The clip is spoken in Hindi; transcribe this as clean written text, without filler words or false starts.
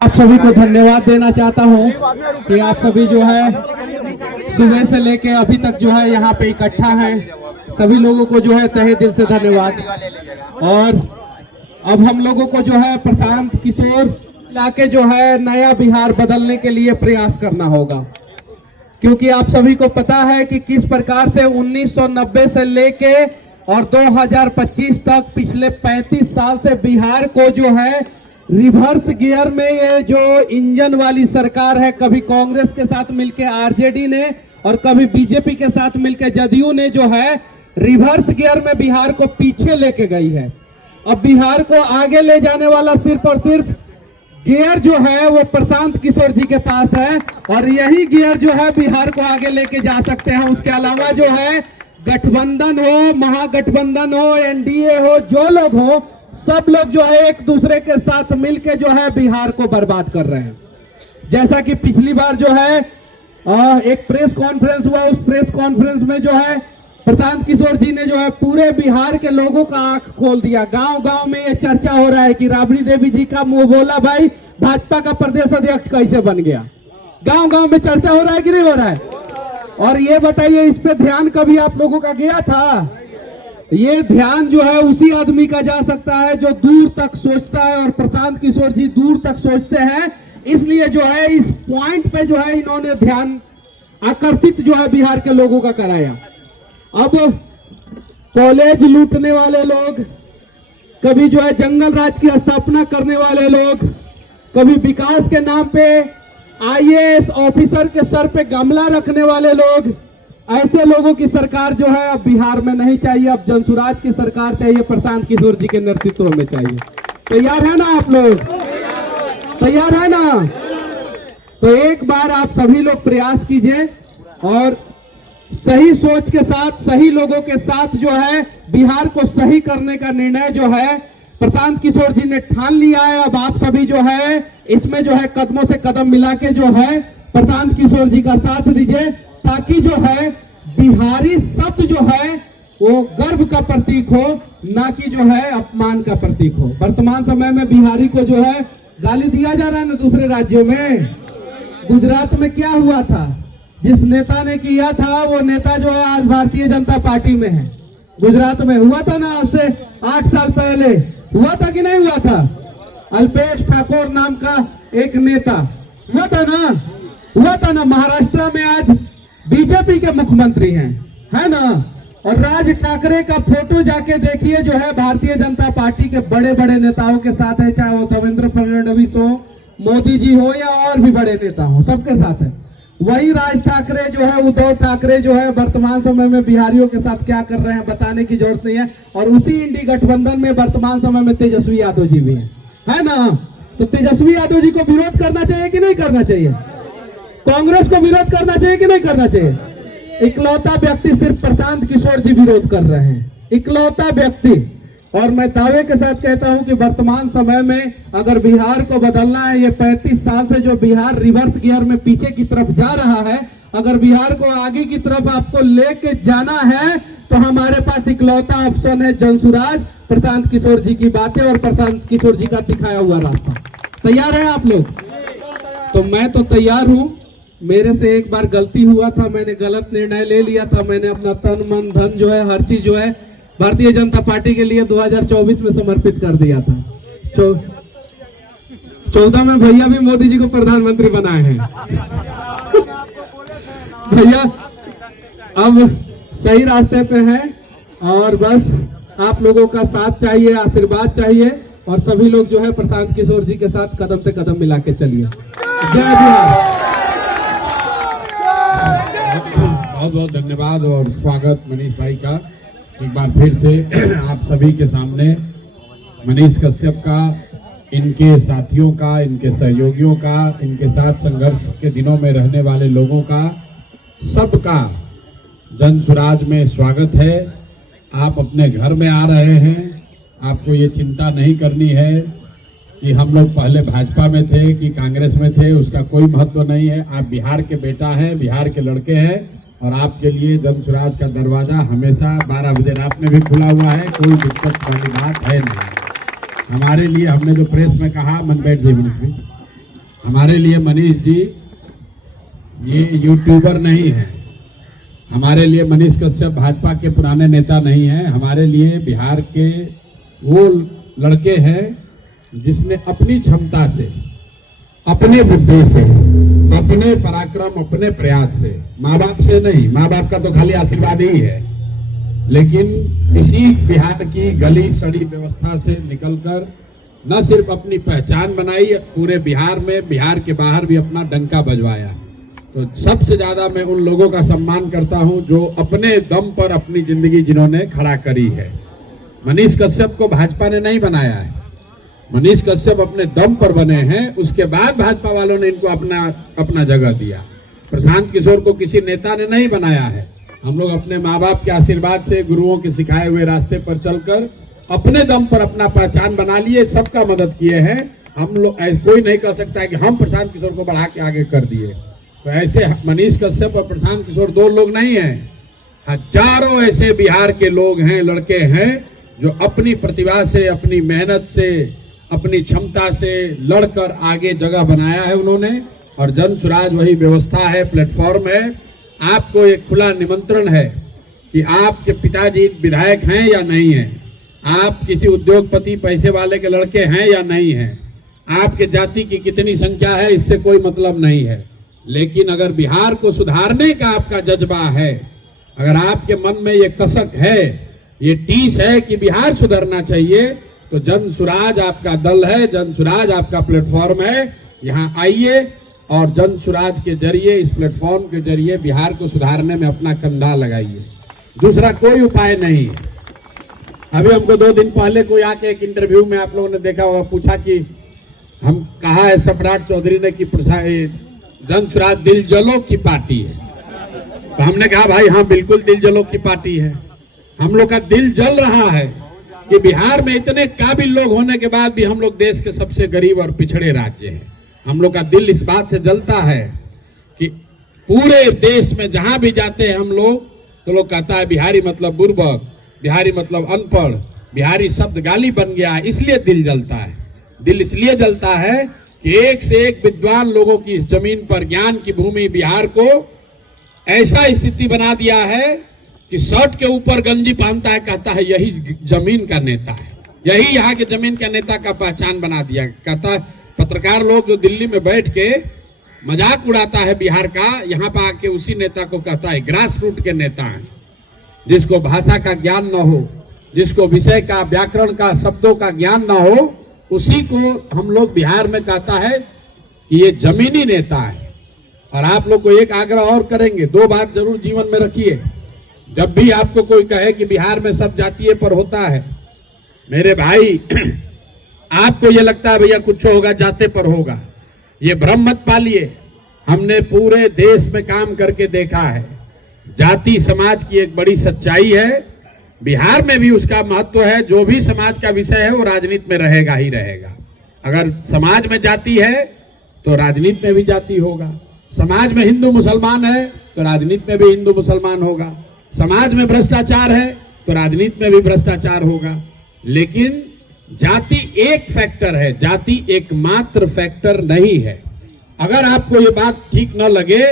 आप सभी को धन्यवाद देना चाहता हूं कि आप सभी जो है सुबह से लेके अभी तक जो है यहाँ पे इकट्ठा हैं। सभी लोगों को जो है तहे दिल से धन्यवाद। और अब हम लोगों को जो है प्रशांत किशोर लाके जो है नया बिहार बदलने के लिए प्रयास करना होगा, क्योंकि आप सभी को पता है कि किस प्रकार से 1990 से लेके और 2025 तक पिछले 35 साल से बिहार को जो है रिवर्स गियर में ये जो इंजन वाली सरकार है, कभी कांग्रेस के साथ मिलके आरजेडी ने और कभी बीजेपी के साथ मिलके जदयू ने जो है रिवर्स गियर में बिहार को पीछे लेके गई है। अब बिहार को आगे ले जाने वाला सिर्फ और सिर्फ गियर जो है वो प्रशांत किशोर जी के पास है और यही गियर जो है बिहार को आगे लेके जा सकते हैं। उसके अलावा जो है गठबंधन हो, महागठबंधन हो, एनडीए हो, जो लोग हो, सब लोग जो है एक दूसरे के साथ मिलके जो है बिहार को बर्बाद कर रहे हैं। जैसा कि पिछली बार जो है एक प्रेस कॉन्फ्रेंस हुआ, उस प्रेस कॉन्फ्रेंस में जो है प्रशांत किशोर जी ने जो है पूरे बिहार के लोगों का आंख खोल दिया। गांव गांव में ये चर्चा हो रहा है कि राबड़ी देवी जी का मुंह बोला भाई भाजपा का प्रदेश अध्यक्ष कैसे बन गया। गांव गांव में चर्चा हो रहा है कि नहीं हो रहा है? और ये बताइए, इस पे ध्यान कभी आप लोगों का गया था? ये ध्यान जो है उसी आदमी का जा सकता है जो दूर तक सोचता है, और प्रशांत किशोर जी दूर तक सोचते हैं। इसलिए जो है इस पॉइंट पे जो है इन्होंने ध्यान आकर्षित जो है बिहार के लोगों का कराया। अब कॉलेज लूटने वाले लोग, कभी जो है जंगल राज की स्थापना करने वाले लोग, कभी विकास के नाम पे आईएएस ऑफिसर के सर पे गमला रखने वाले लोग, ऐसे लोगों की सरकार जो है अब बिहार में नहीं चाहिए। अब जनसुराज की सरकार चाहिए, प्रशांत किशोर जी के नेतृत्व में चाहिए। तैयार है ना आप लोग? तैयार है ना? तो एक बार आप सभी लोग प्रयास कीजिए और सही सोच के साथ, सही लोगों के साथ जो है बिहार को सही करने का निर्णय जो है प्रशांत किशोर जी ने ठान लिया है। अब आप सभी जो है इसमें जो है कदमों से कदम मिला के जो है प्रशांत किशोर जी का साथ दीजिए, ताकि जो है बिहारी शब्द जो है वो गर्व का प्रतीक हो, ना कि जो है अपमान का प्रतीक हो। वर्तमान समय में बिहारी को जो है गाली दिया जा रहा है ना दूसरे राज्यों में। गुजरात में क्या हुआ था? जिस नेता ने किया था वो नेता जो है आज भारतीय जनता पार्टी में है। गुजरात में हुआ था ना, आज से 8 साल पहले हुआ था कि नहीं हुआ था? अल्पेश ठाकोर नाम का एक नेता हुआ था ना, हुआ था ना। महाराष्ट्र में आज बीजेपी के मुख्यमंत्री हैं, है ना। और राज ठाकरे का फोटो जाके देखिए जो है भारतीय जनता पार्टी के बड़े बड़े नेताओं के साथ है, चाहे वो देवेंद्र फडणवीस हो, मोदी जी हो या और भी बड़े नेता हो, सबके साथ है। वही राज ठाकरे जो है, उद्धव ठाकरे जो है वर्तमान समय में बिहारियों के साथ क्या कर रहे हैं बताने की जरूरत नहीं है। और उसी इंडी गठबंधन में वर्तमान समय में तेजस्वी यादव जी भी है ना। तो तेजस्वी यादव जी को विरोध करना चाहिए कि नहीं करना चाहिए? कांग्रेस को विरोध करना चाहिए कि नहीं करना चाहिए? इकलौता व्यक्ति सिर्फ प्रशांत किशोर जी विरोध कर रहे हैं, इकलौता व्यक्ति। और मैं दावे के साथ कहता हूं कि वर्तमान समय में अगर बिहार को बदलना है, ये 35 साल से जो बिहार रिवर्स गियर में पीछे की तरफ जा रहा है, अगर बिहार को आगे की तरफ आपको लेके जाना है तो हमारे पास इकलौता ऑप्शन है जनसुराज, प्रशांत किशोर जी की बातें और प्रशांत किशोर जी का दिखाया हुआ रास्ता। तैयार है आप लोग? तो मैं तो तैयार हूं। मेरे से एक बार गलती हुआ था, मैंने गलत निर्णय ले लिया था। मैंने अपना तन मन धन जो है हर चीज जो है भारतीय जनता पार्टी के लिए 2024 में समर्पित कर दिया था। 14 में भैया भी मोदी जी को प्रधानमंत्री बनाए हैं। भैया अब सही रास्ते पे हैं और बस आप लोगों का साथ चाहिए, आशीर्वाद चाहिए और सभी लोग जो है प्रशांत किशोर जी के साथ कदम से कदम मिला के चलिए। जय बिहार। बहुत बहुत धन्यवाद और स्वागत मनीष भाई का एक बार फिर से आप सभी के सामने। मनीष कश्यप का, इनके साथियों का, इनके सहयोगियों का, इनके साथ संघर्ष के दिनों में रहने वाले लोगों का, सबका जनसुराज में स्वागत है। आप अपने घर में आ रहे हैं, आपको ये चिंता नहीं करनी है कि हम लोग पहले भाजपा में थे कि कांग्रेस में थे, उसका कोई महत्व नहीं है। आप बिहार के बेटा हैं, बिहार के लड़के हैं और आपके लिए जनसुराज का दरवाजा हमेशा 12 बजे रात में भी खुला हुआ है। कोई दिक्कत वाली बात है नहीं हमारे लिए। हमने जो प्रेस में कहा, मन बैठ जाइए मनीष भाई, हमारे लिए मनीष जी ये यूट्यूबर नहीं है, हमारे लिए मनीष कश्यप भाजपा के पुराने नेता नहीं हैं, हमारे लिए बिहार के वो लड़के हैं जिसने अपनी क्षमता से, अपने बुद्धि से, अपने पराक्रम, अपने प्रयास से, माँ बाप से नहीं, माँ बाप का तो खाली आशीर्वाद ही है, लेकिन इसी बिहार की गली सड़ी व्यवस्था से निकलकर न सिर्फ अपनी पहचान बनाई, पूरे बिहार में, बिहार के बाहर भी अपना डंका बजवाया। तो सबसे ज्यादा मैं उन लोगों का सम्मान करता हूं जो अपने दम पर अपनी जिंदगी जिन्होंने खड़ा करी है। मनीष कश्यप को भाजपा ने नहीं बनाया है, मनीष कश्यप अपने दम पर बने हैं, उसके बाद भाजपा वालों ने इनको अपना जगह दिया। प्रशांत किशोर को किसी नेता ने नहीं बनाया है, हम लोग अपने माँ बाप के आशीर्वाद से, गुरुओं के सिखाए हुए रास्ते पर चलकर अपने दम पर अपना पहचान बना लिए, सबका मदद किए हैं। हम लोग कोई नहीं कह सकता है कि हम प्रशांत किशोर को बढ़ा के आगे कर दिए। तो ऐसे मनीष कश्यप और प्रशांत किशोर दो लोग नहीं हैं, हजारों ऐसे बिहार के लोग हैं, लड़के हैं जो अपनी प्रतिभा से, अपनी मेहनत से, अपनी क्षमता से लड़कर आगे जगह बनाया है उन्होंने। और जन स्वराज वही व्यवस्था है, प्लेटफॉर्म है। आपको एक खुला निमंत्रण है कि आपके पिताजी विधायक हैं या नहीं हैं, आप किसी उद्योगपति पैसे वाले के लड़के हैं या नहीं हैं, आपके जाति की कितनी संख्या है इससे कोई मतलब नहीं है। लेकिन अगर बिहार को सुधारने का आपका जज्बा है, अगर आपके मन में ये कसक है, ये टीस है कि बिहार सुधरना चाहिए, तो जन स्वराज आपका दल है, जन स्वराज आपका प्लेटफॉर्म है। यहाँ आइए और जन स्वराज के जरिए, इस प्लेटफॉर्म के जरिए बिहार को सुधारने में अपना कंधा लगाइए। दूसरा कोई उपाय नहीं है। अभी हमको 2 दिन पहले कोई आके एक इंटरव्यू में आप लोगों ने देखा होगा, पूछा कि हम कहा है सम्राट चौधरी ने कि जन स्वराज दिल जलो की पार्टी है। तो हमने कहा भाई हाँ बिल्कुल दिल जलो की पार्टी है। हम लोग का दिल जल रहा है कि बिहार में इतने काबिल लोग होने के बाद भी हम लोग देश के सबसे गरीब और पिछड़े राज्य हैं। हम लोग का दिल इस बात से जलता है कि पूरे देश में जहां भी जाते हैं हम लोग, तो लोग कहता है बिहारी मतलब बुर्बक, बिहारी मतलब अनपढ़, बिहारी शब्द गाली बन गया है। इसलिए दिल जलता है। दिल इसलिए जलता है कि एक से एक विद्वान लोगों की इस जमीन पर, ज्ञान की भूमि बिहार को ऐसा स्थिति बना दिया है कि शर्ट के ऊपर गंजी पहनता है, कहता है यही जमीन का नेता है, यही यहाँ के जमीन का नेता का पहचान बना दिया। कहता है पत्रकार लोग जो दिल्ली में बैठ के मजाक उड़ाता है बिहार का, यहाँ पर आके उसी नेता को कहता है ग्रास रूट के नेता है, जिसको भाषा का ज्ञान न हो, जिसको विषय का, व्याकरण का, शब्दों का ज्ञान न हो, उसी को हम लोग बिहार में कहता है कि ये जमीनी नेता है। और आप लोग को एक आग्रह और करेंगे, 2 बात जरूर जीवन में रखिए। जब भी आपको कोई कहे कि बिहार में सब जातीय पर होता है, मेरे भाई आपको ये लगता है भैया कुछ होगा जाते पर होगा, ये भ्रम मत पालिए। हमने पूरे देश में काम करके देखा है, जाति समाज की एक बड़ी सच्चाई है, बिहार में भी उसका महत्व है। जो भी समाज का विषय है वो राजनीति में रहेगा ही रहेगा। अगर समाज में जाति है तो राजनीति में भी जाति होगा, समाज में हिंदू मुसलमान है तो राजनीति में भी हिंदू मुसलमान होगा, समाज में भ्रष्टाचार है तो राजनीति में भी भ्रष्टाचार होगा। लेकिन जाति एक फैक्टर है, जाति एकमात्र फैक्टर नहीं है। अगर आपको ये बात ठीक न लगे